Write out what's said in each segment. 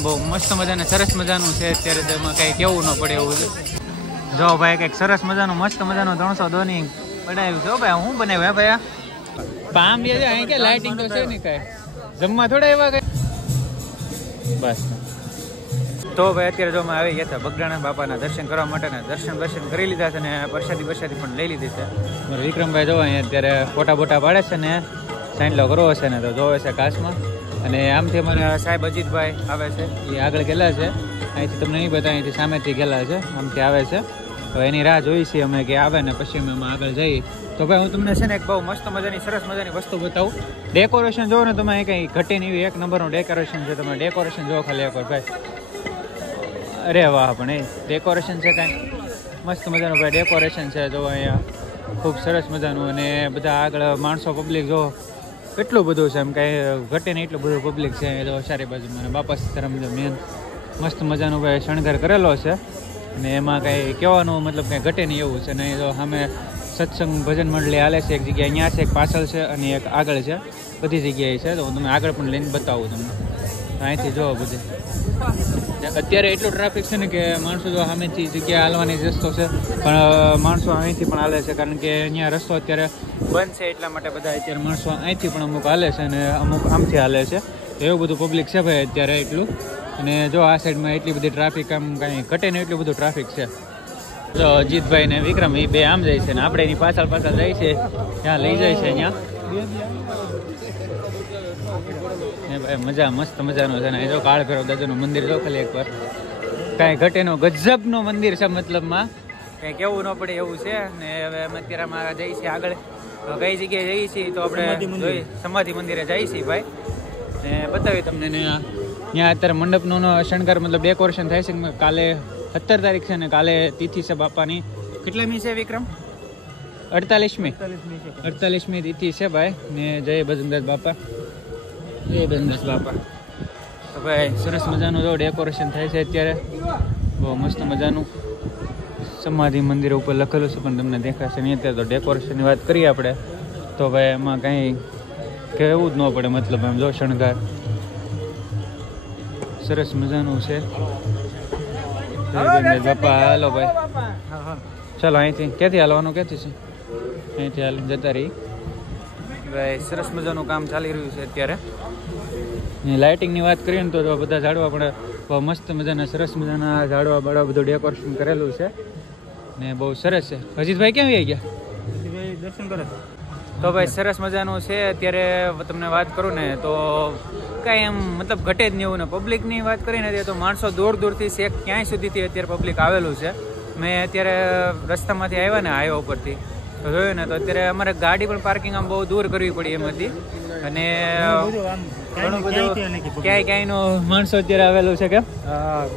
બહુ મસ્ત મજાને સરસ મજાનું છે અત્યારે તો એમાં કંઈ કેવું ન પડે એવું છે જો ભાઈ કંઈક સરસ મજાનું મસ્ત મજાનું 302 ની બનાવ્યું છે ભાઈ હું બનાવ્યું હે ભાઈ પામ બે અહીં કે લાઇટિંગ તો છે નહીં કાંઈ જમવા થોડા એવા કંઈ બસ તો ભાઈ અત્યારે જો અમે આવી ગયા હતા બગડાણા બાપાના દર્શન કરવા માટે દર્શન કરી લીધા છે ને પ્રસાદી પણ લઈ લીધી છે વિક્રમભાઈ જો અહીંયા અત્યારે ફોટા બોટા પાડે છે ને સાઈનલો કરવો છે ને તો જોવે છે કાશમાં અને આમથી અમારા સાહેબ અજીતભાઈ આવે છે એ આગળ ગયેલા છે અહીંથી તમને નહીં બતાવે અહીંથી સામેથી ગયેલા છે આમથી આવે છે તો એની રાહ જોઈ છીએ અમે કે આવે ને પછી અમે આગળ જઈએ તો ભાઈ હું તમને છે ને એક બહુ મસ્ત મજાની સરસ મજાની વસ્તુ બતાવું ડેકોરેશન જોવો ને તમે કંઈ ઘટીને એવી એક નંબરનું ડેકોરેશન છે તમે ડેકોરેશન જોવો ખાલી એકવાર ભાઈ અરે વાહ પણ એ ડેકોરેશન છે કાંઈ મસ્ત મજાનું ભાઈ ડેકોરેશન છે જો અહીંયા ખૂબ સરસ મજાનું અને બધા આગળ માણસો પબ્લિક જો એટલું બધું છે એમ કાંઈ ઘટે ને એટલું બધું પબ્લિક છે એ તો સારી બાજુ મને બાપા સીતારામ મેન મસ્ત મજાનું ભાઈ શણગાર કરેલો છે અને એમાં કાંઈ કહેવાનું મતલબ કાંઈ ઘટે નહીં એવું છે ને એ તો સામે સત્સંગ ભજન મંડળી હાલે છે એક જગ્યાએ અહીંયા છે એક પાછળ છે અને એક આગળ છે બધી જગ્યાએ છે તો હું તમને આગળ પણ લઈને બતાવું તમને અહીંથી જોવો બધી અત્યારે એટલું ટ્રાફિક છે ને કે માણસો જો સામેથી જગ્યાએ હાલવાની રસ્તો છે પણ માણસો અહીંથી પણ હાલે છે કારણ કે અહીંયા રસ્તો અત્યારે બંધ છે એટલા માટે બધા અત્યારે માણસો અહીંથી પણ અમુક હાલે છે અને અમુક આમથી હાલે છે એવું બધું પબ્લિક છે ભાઈ અત્યારે એટલું અને જો આ સાઈડમાં એટલી બધી ટ્રાફિક આમ કાંઈ ઘટે ને એટલું બધું ટ્રાફિક છે જો અજીતભાઈ ને વિક્રમ એ બે આમ જાય છે ને આપણે એની પાછળ જાય છે ત્યાં લઈ જાય છે અહીંયા ભાઈ મજા મસ્ત મજાનું છે ને જો કાળ ભૈરવ દાદાનું મંદિર જો ખાલી એકવાર કાંઈ ઘટેનું ગજબનું મંદિર છે મતલબમાં કંઈ કેવું ન પડે એવું છે ને હવે અમે અત્યારે જઈએ છીએ આગળ કઈ જગ્યાએ જઈએ છીએ તો આપણે સમાધિ મંદિરે જઈએ છીએ ભાઈ ને બતાવી તમને ને ત્યાં અત્યારે મંડપનો શણગાર મતલબ ડેકોરેશન થાય છે કાલે 17 તારીખ છે ને કાલે તિથિ છે બાપાની કેટલામી છે વિક્રમ 48મી તિથિ છે ભાઈ ને જય બજરંગદાસ બાપા જય બજરંગદાસ બાપા તો ભાઈ સરસ મજાનું જો ડેકોરેશન થાય છે અત્યારે બહુ મસ્ત મજાનું સમાધિ મંદિર ઉપર લખેલું છે પણ તમને દેખાશે નહીં અત્યારે તો ડેકોરેશનની વાત કરીએ આપણે તો ભાઈ એમાં કંઈ કહેવું જ ન પડે મતલબ એમ જો શણગાર સરસ મજાનું છે બાપા હાલો ભાઈ ચાલો અહીંથી ક્યાંથી હાલવાનું ક્યાંથી છે અહીંથી હાલ જતા રહી ભાઈ સરસ મજાનું કામ ચાલી રહ્યું છે અત્યારે લાઇટિંગની વાત કરીએ ને તો બધા ઝાડવા પણ બહુ મસ્ત મજાના સરસ મજાના ઝાડવા બાળવા બધું ડેકોરેશન કરેલું છે ને બહુ સરસ છે અજીતભાઈ કેમ આવી ગયા દર્શન કરે તો ભાઈ સરસ મજાનું છે અત્યારે તમને વાત કરું ને તો કાંઈ એમ મતલબ ઘટે જ નહીં એવું ને પબ્લિકની વાત કરીને તો માણસો દૂરથી છે ક્યાંય સુધીથી અત્યારે પબ્લિક આવેલું છે મેં અત્યારે રસ્તામાંથી આવ્યા ને હાઈવે ઉપરથી તો જોયું ને તો અત્યારે અમારે ગાડી પણ પાર્કિંગ આમ બહુ દૂર કરવી પડી એમ હતી અને ઘણું બધું ક્યાંયનો માણસો અત્યારે આવેલું છે કેમ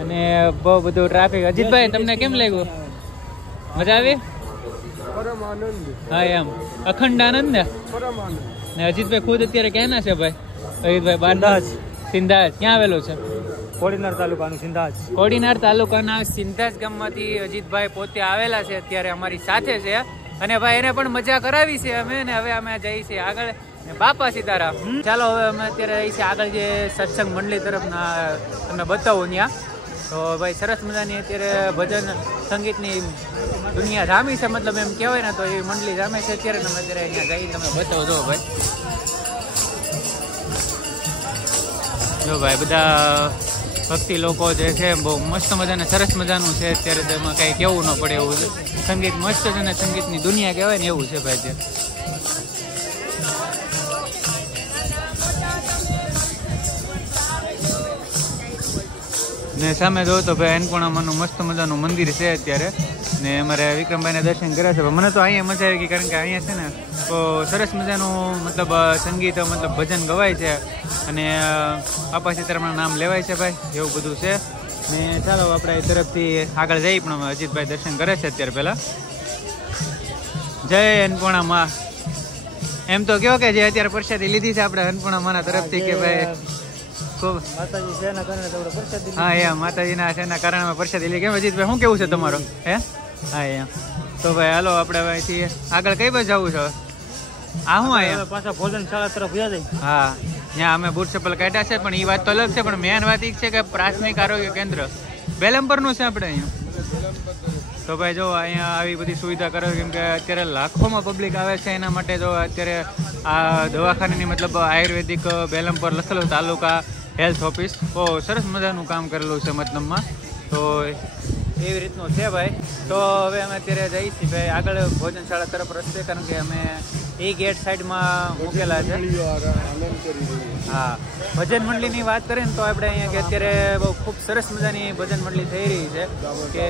અને બહુ બધું ટ્રાફિક અજીતભાઈ તમને કેમ લાગ્યું મજા આવી હા એમ અખંડ આનંદ ને અજીતભાઈ ખુદ અત્યારે ક્યાંના છે ભાઈ અજીતભાઈ બારદાસ સિંધાજ ક્યાં આવેલું છે કોડીનાર તાલુકાના સિંધાજ ગામમાંથી અજીતભાઈ પોતે આવેલા છે અત્યારે અમારી સાથે છે અને ભાઈ એને પણ મજા કરાવી છે અમે ને હવે અમે જઈએ છીએ આગળ બાપા સીતારામ ચાલો હવે અમે અત્યારે જઈએ છીએ આગળ જે સત્સંગ મંડળી તરફ તમને બતાવું ત્યાં તો ભાઈ સરસ મજાની અત્યારે ભજન સંગીતની દુનિયા જામી છે મતલબ એમ કહેવાય ને તો એ મંડળી જામે છે અત્યારે તમે અત્યારે અહીંયા જઈને તમે બતાવો ભાઈ જો ભાઈ બધા ભક્તિ લોકો જે છે બહુ મસ્ત મજાને સરસ મજાનું છે અત્યારે તો એમાં કાંઈ કેવું ન પડે એવું છે સંગીત મસ્ત છે ને સંગીતની દુનિયા કહેવાય ને એવું છે ભાઈ અત્યારે ને સામે જો તો ભાઈ અન્નપૂર્ણામાનું મસ્ત મજાનું મંદિર છે અત્યારે ને અમારે વિક્રમભાઈને દર્શન કર્યા છે મને તો અહીંયા મજા આવી ગઈ કારણ કે અહીંયા છે ને તો સરસ મજાનું મતલબ સંગીત મતલબ ભજન ગવાય છે અને બાપા સીતારામનું નામ લેવાય છે ભાઈ એવું બધું છે ને ચાલો આપણે એ તરફથી આગળ જઈએ પણ અજીતભાઈ દર્શન કરે છે અત્યારે પહેલાં જય અન્નપૂર્ણામાં એમ તો કહો કે જે અત્યારે પ્રસાદી લીધી છે આપણે અન્નપૂર્ણામાના તરફથી કે ભાઈ હા એમ માતાજીના છે એના કારણે પ્રસાદી લઈ કેમ અજીતભાઈ શું કેવું છે તમારો હે હા એમ તો ભાઈ હાલો આપણે અહીંથી આગળ કઈ બાજુ જવું છે આ શું અહીંયા પાછા ભોજનશાળા તરફ ગયા જાય હા ત્યાં અમે બૂટ ચપ્પલ કાઢ્યા છે, પણ એ વાત તો અલગ છે. પણ મેન વાત એ છે કે પ્રાથમિક આરોગ્ય કેન્દ્ર બેલમપરનું છે આપણે અહીંયા. તો ભાઈ જો અહીંયા આવી બધી સુવિધા કરો, કેમ કે અત્યારે લાખોમાં પબ્લિક આવે છે. એના માટે જો અત્યારે આ દવાખાનાની મતલબ આયુર્વેદિક બેલમપર લખેલું તાલુકા હેલ્થ ઓફિસ. બહુ સરસ મજાનું કામ કરેલું છે મતલબમાં. તો એવી રીતનું છે ભાઈ. તો હવે અમે અત્યારે જઈએ છીએ ભાઈ આગળ ભોજનશાળા તરફ રસ્તે, કારણ કે અમે એ ગેટ સાઈડમાં મૂકેલા છે. હા, ભજન મંડળીની વાત કરીએ ને તો આપણે અહીંયા કે અત્યારે બહુ ખૂબ સરસ મજાની ભજન મંડળી થઈ રહી છે, કે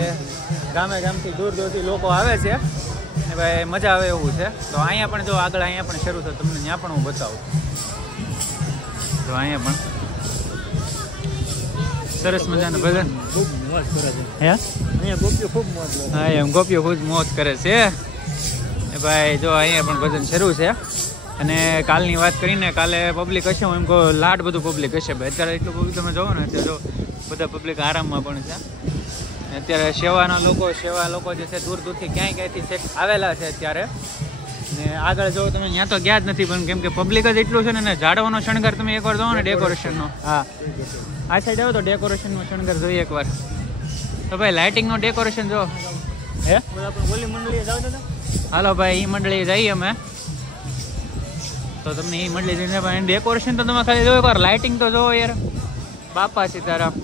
ગામે ગામથી દૂર દૂરથી લોકો આવે છે ને ભાઈ મજા આવે એવું છે. તો અહીંયા પણ જો આગળ અહીંયા પણ શરૂ છે, તમને ત્યાં પણ હું બતાવું. તો અહીંયા પણ સરસ મજાનું ભજન ખૂબ મોજ કરે છે. હે અહીંયા ગોપીઓ ખૂબ મોજ કરે. હા, એમ ગોપીઓ ખૂબ મોજ કરે છે ભાઈ. જો અહીંયા પણ ભજન શરૂ છે. અને કાલની વાત કરીને, કાલે પબ્લિક હશે, હું એમ કહું લાટ બધું પબ્લિક હશે ભાઈ. અત્યારે એટલું પબ્લિક તમે જોવો ને, અત્યારે જો બધા પબ્લિક આરામમાં પણ છે. અત્યારે સેવા લોકો જે છે દૂર દૂરથી ક્યાંયથી છેક આવેલા છે અત્યારે. ને આગળ જો તમે ત્યાં તો ગયા જ નથી, પણ કેમ કે પબ્લિક જ એટલું છે ને. ઝાડવાનો શણગાર તમે એકવાર જોવો ને, ડેકોરેશનનો. હા, આ સાઈડ આવો તો ડેકોરેશનનો શણગાર જોઈએ એકવાર. તો ભાઈ લાઇટિંગનો ડેકોરેશન જો. હે ઓલી મંડળીએ જાવ દાદા? હાલો ભાઈ, એ મંડળીએ જઈએ અમે. તો તમને એ મંડળી જઈને પણ ડેકોરેશન તો તમે ખાલી જો એકવાર, લાઇટિંગ તો જોવો યાર. બાપા સીતારામ.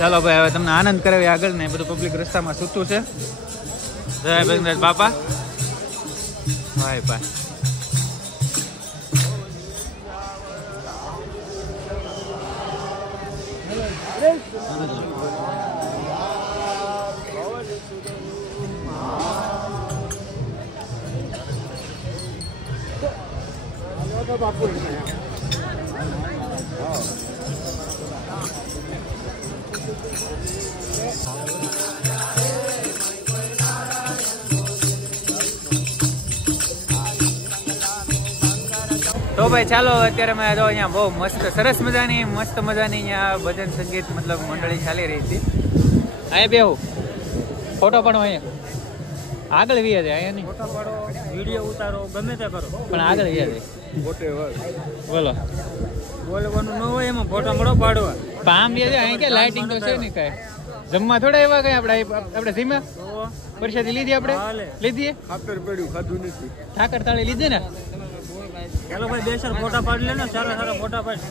ચાલો ભાઈ, હવે તમને આનંદ કરાવી આગળ ને. બધું પબ્લિક રસ્તામાં સૂતું છે. જય ભગનાથ બાપા. ભાઈ ભાઈ તો ભાઈ ચાલો, અત્યારે અમે જો અહીંયા બહુ મસ્ત સરસ મજાની અહીંયા ભજન સંગીત મતલબ મંડળી ચાલી રહી હતી. અહીંયા બેહું ફોટો પાડો, અહીંયા આગળ વીએ જાય. અહીંયા નહીં ફોટો પાડો, વિડીયો ઉતારો, ગમે તે કરો, પણ આગળ વીએ જાય. બોલો, બોલવાનું ન હોય એમાં ફોટો મળો પાડવા. પામ વીએ જાય. અહીં કે લાઇટિંગ તો છે નહીં કાંઈ. જમવા થોડા એવા કઈ આપણે ધીમે પરસાદી લીધી, આપણે લીધી. ખાતર પડ્યું ખાધું નથી. ઠાકર તાળી લીધી ને. ચાલો ભાઈ, બે ચાર ફોટા પાડી લે ને. સારા ફોટા પાડી.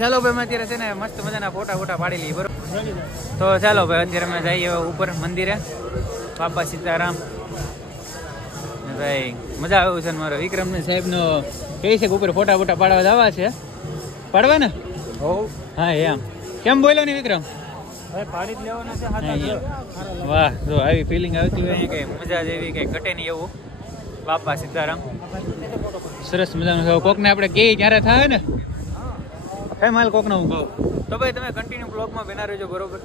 ચાલો ભાઈ, અમે અત્યારે છે ને મસ્ત મજાના ફોટા પાડી લઈએ, બરોબર. તો ચાલો ભાઈ, અત્યારે અમે જઈએ ઉપર મંદિરે. બાપા સીતારામ. ભાઈ મજા આવ્યું છે. મારો વિક્રમ સાહેબનો કહે છે કે ઉપર ફોટા પાડવા જવા છે. પાડવા ને? હા એમ. કેમ બોલ્યો ને વિક્રમ? પાડી જ લેવાના છે. વાહ, જો આવી ફિલિંગ આવતી હોય અહીંયા, કઈ મજા જેવી કઈ ઘટે નહીં એવું. બાપા સીતારામ. સરસ મજાનું. કોકને આપણે કહે ત્યારે થાય ને, કઈ માલ કોકને હું કહું. તો ભાઈ તમે કન્ટિન્યુ બ્લોગમાં બના રહેજો, બરોબર.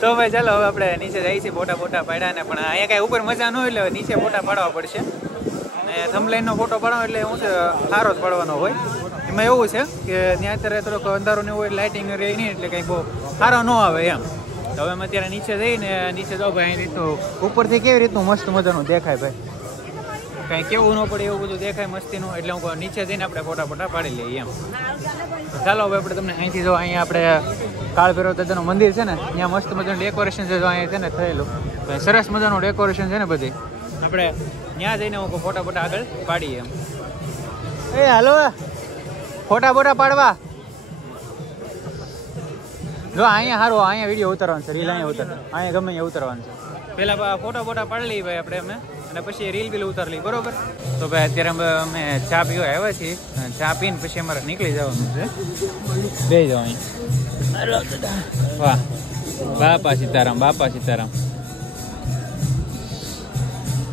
તો ભાઈ ચાલો, હવે આપણે નીચે જઈએ છીએ. ફોટા પાડ્યા ને, પણ અહીંયા કઈ ઉપર મજા ન હોય એટલે નીચે ફોટા પાડવા પડશે. અને થંબલાઈનનો ફોટો પાડવો એટલે હું છે સારો જ પડવાનો હોય. એમાં એવું છે કે ત્યાં અત્યારે થોડોક અંધારો ને હોય, લાઇટિંગ રહે નહીં, એટલે કંઈ બહુ સારો ન આવે એમ. તો હવે અમે અત્યારે નીચે જઈને નીચે જાઓ ભાઈ. અહીં રીતનું ઉપરથી કેવી રીતનું મસ્ત મજાનું દેખાય ભાઈ, કંઈ કેવું ન પડે એવું બધું દેખાય મસ્તીનું. એટલે હું નીચે જઈને આપણે ફોટા પાડી લઈએ એમ. ચાલો હવે આપણે તમને અહીંથી જો અહીંયા આપણે કાળ ભૈરવ દાદાનું મંદિર છે ને, ત્યાં મસ્ત મજાનું ડેકોરેશન છે. જો અહીંયા છે ને થયેલું સરસ મજાનું ડેકોરેશન છે ને બધી. આપણે ત્યાં જઈને હું ફોટા આગળ પાડીએ એમ. એ હાલો ફોટા પાડવા. જો અહીંયા સારું, અહીંયા વિડીયો ઉતારવાનું છે, રીલ અહીંયા ઉતારવાનું, અહીંયા ગમે અહીંયા ઉતારવાનું છે. પહેલાં ફોટા પાડી લઈએ ભાઈ આપણે અમે, અને પછી રીલ બિલ ઉતારી લઈએ, બરોબર. તો ભાઈ અત્યારે અમે ચા પીવા આવ્યા છીએ. ચા પીને પછી અમારે નીકળી જવાનું છે. બે જાઓ અહીં. વાહ, બાપા સીતારામ. બાપા સીતારામ.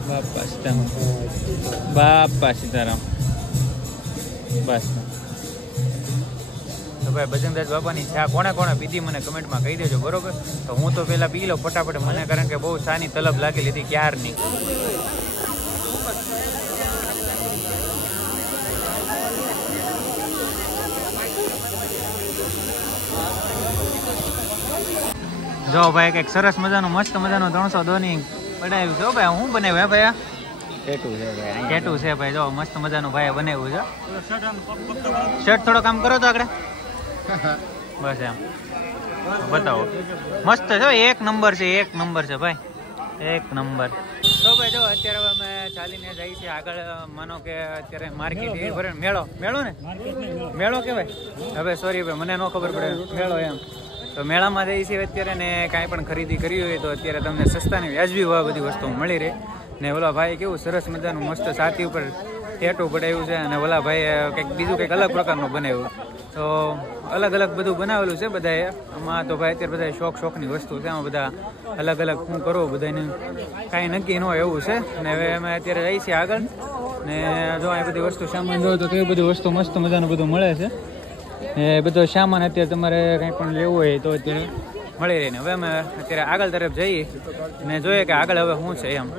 બાપા સીતારામ. બાપા સીતારામ. બસ. તો ભાઈ ભજનદાસ બાપાની ચા કોણે પીધી મને કમેન્ટમાં કહી દેજો, બરોબર. તો હું તો પહેલાં પી લો ફટાફટ મને, કારણ કે બહુ ચાની તલબ લાગી લીધી ક્યારની. જો ભાઈ કંઈક સરસ મજાનું મસ્ત મજાનું 302 ની બનાવ્યું છે ભાઈ. હું બનાવ્યું હે ભાઈ? ટેટુ છે ભાઈ, જો મસ્ત મજાનું ભાઈ બનાવ્યું છે. શર્ટ થોડો કામ કરો તો આગળ બસ એમ બતાવો. મસ્ત છે, એક નંબર છે, એક નંબર છે ભાઈ, એક નંબર. તો ભાઈ જો અત્યારે અમે ચાલીને જઈએ છીએ આગળ. માનો કે અત્યારે માર્કેટ મેળો ને મેળો કેવાય હવે, સોરી ભાઈ મને ન ખબર પડે, મેળો એમ. તો મેળામાં જઈએ છીએ અત્યારે ને કાંઈ પણ ખરીદી કરી હોય તો અત્યારે તમને સસ્તાની વ્યાજબી ભાવ બધી વસ્તુ મળી રહે. ને ઓલા ભાઈ કેવું સરસ મજાનું મસ્ત છાતી ઉપર ટેટુ પડાવ્યું છે, અને ઓલા ભાઈ કંઈક બીજું કંઈક અલગ પ્રકારનું બનાવ્યું. તો અલગ અલગ બધું બનાવેલું છે બધાએ. આમાં તો ભાઈ અત્યારે બધા શોખની વસ્તુ છે, આમાં બધા અલગ અલગ શું કરો બધાને કાંઈ નક્કી ન હોય એવું છે. ને હવે અમે અત્યારે જઈએ છીએ આગળ ને જો આ બધી વસ્તુ સામાન જોયો તો કેવી બધી વસ્તુ મસ્ત મજાનું બધું મળે છે. એ બધો સામાન અત્યારે તમારે કંઈ પણ લેવું હોય તો અત્યારે મળી રહે. ને હવે અમે અત્યારે આગળ તરફ જઈએ ને જોઈએ કે આગળ હવે શું છે એમ.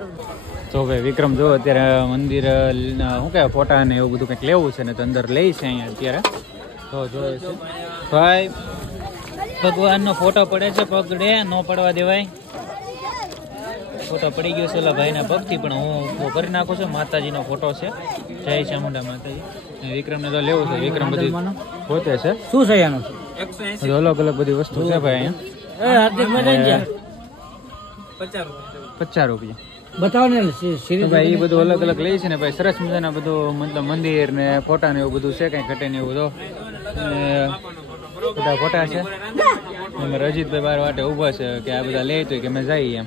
તો ભાઈ વિક્રમ જો અત્યારે મંદિર શું કહેવાય ફોટા ને એવું બધું કંઈક લેવું છે ને તો અંદર લઈ છે અહીંયા અત્યારે. તો જોઈએ છે ભાઈ ભગવાનનો ફોટો પડે છે, પગડે ન પડવા દેવાય. ફોટો પડી ગયો છે ઓલા ભાઈના પગથી, પણ હું કરી નાખું છું. માતાજીનો ફોટો છે, જય ચામુંડા માતાજી. વિક્રમને તો લેવું છે, વિક્રમ બધી પોતે છે. શું છે એનું? અલગ અલગ બધી વસ્તુ છે ભાઈ અહીંયા. 50 રૂપિયા બતાવો ને ભાઈ. એ બધું અલગ અલગ લઈ છે ને ભાઈ, સરસ મજાના બધું મતલબ મંદિર ને ફોટા ને એવું બધું છે, કઈ ઘટે ને એવું. તો બધા ફોટા છે. રજીતભાઈ બાર વાટે ઉભા છે કે આ બધા લે તો કે અમે જઈએ એમ.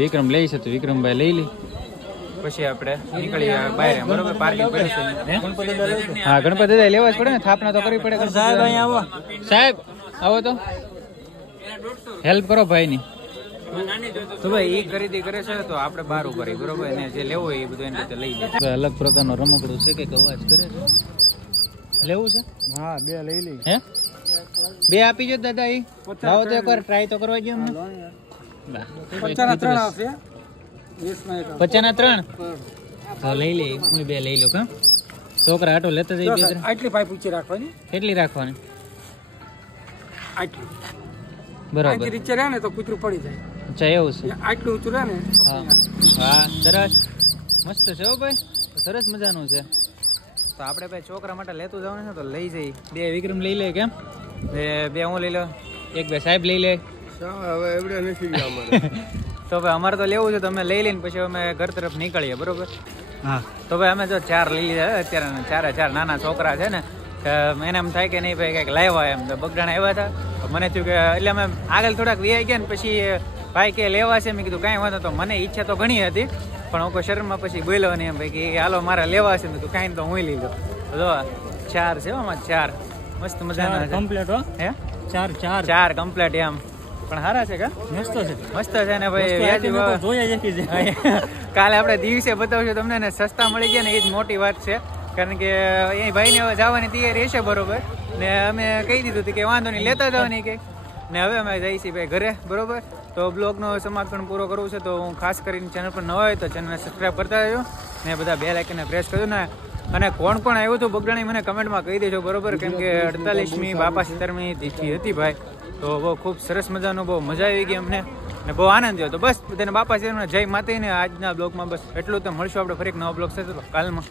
વિક્રમ લઈ છે તો વિક્રમભાઈ લઈ લી, પછી આપણે નીકળીએ બહાર બરોબર. પાર્કિંગ કરી હા ગણપતિ દાદા લેવા જ પડે ને, થાપના તો કરવી પડે. સાહેબ અહીંયા આવો, સાહેબ આવો તો હેલ્પ કરો ભાઈ ની. તો ભાઈ એ ખરીદી કરે છે તો આપણે બહાર ઉભા રહી બરોબર, ને જે લેવું હોય એ બધું એની રીતે લઈ જાય. અલગ પ્રકારનો રમકડું છે કે અવાજ કરે છે, લેવું છે? હા 2 લઈ લઈ. હે 2 આપી જો દાદા. એ લાવો તો એકવાર ટ્રાય તો કરવા ગયો અમને. 50 ના 3 આવશે, 50 ના 3 તો લઈ લે. હું 2 લઈ લઉં. કા છોકરા આટો લેતા જઈ. આટલી પાઇપ ઊંચી રાખવાની. કેટલી રાખવાની? આટલી બરાબર. નીચે રહે ને તો કૂતરું પડી જાય. અચ્છા એવું છે, આટલું ઊંચું રહે ને. હા હા સરસ મસ્ત છે હો ભાઈ, સરસ મજાનું છે. તો આપણે ભાઈ છોકરા માટે લેતું જવાનું છે તો લઈ જઈ. 2 વિક્રમ લઈ લે કેમ? 2 હું લઈ લો, 1 સાહેબ લઈ લે. હવે એવડે નથી તો ભાઈ અમારે તો લેવું છે તો અમે લઈ લઈને પછી અમે ઘર તરફ નીકળીએ બરોબર. હા તો ભાઈ અમે જો 4 લઈ લીધા અત્યારે. 4 નાના છોકરા છે ને, એને એમ થાય કે નહીં ભાઈ કંઈક લાવ્યા એમ. બગડાણા આવ્યા હતા, મને થયું કે એટલે અમે આગળ થોડાક વી ગયા ને પછી ભાઈ કે લેવા છે. મેં કીધું કાંઈ વાંધો. તો મને ઈચ્છા તો ઘણી હતી પણ હું કોઈ શહેરમાં પછી બોલ્યો નહીં એમ ભાઈ કે હાલો મારે લેવા છે. મેં કીધું કાંઈ તો હું લીધો. જો 4 છે આમાં, 4 મસ્ત મજાના કમ્પ્લેટ. હે 4 કમ્પ્લેટ એમ, પણ સારા છે કે મસ્ત છે ને ભાઈ. કાલે આપણે દિવસે બતાવશું તમને ને સસ્તા મળી ગયા ને એ જ મોટી વાત છે. કારણ કે એ ભાઈને હવે જવાની તૈયારી રહેશે બરોબર, ને અમે કહી દીધું હતું કે વાંધો નહીં લેતા જાવ નહીં કે. ને હવે અમે જઈએ છીએ ભાઈ ઘરે બરોબર. તો બ્લોગનો સમાપન પૂરો કરવું છે તો હું ખાસ કરીને ચેનલ પર નવા હોય તો ચેનલને સબસ્ક્રાઈબ કરતા રહેજો ને બધા બેલ આઇકનને પ્રેસ કરજો ને. અને કોણ કોણ આવ્યું હતું બગડાણી મને કમેન્ટમાં કહી દેજો બરોબર, કેમ કે 48મી બાપા સીતારામની તિથિ હતી ભાઈ. તો બહુ ખૂબ સરસ મજાનું, બહુ મજા આવી ગઈ અમને ને બહુ આનંદ થયો. તો બસ બધાને બાપા સીતારામને જય માતાજી ને આજના બ્લોગમાં બસ એટલું. તો મળશું આપણે ફરી એક નવા બ્લોગ સાથે કાલમાં.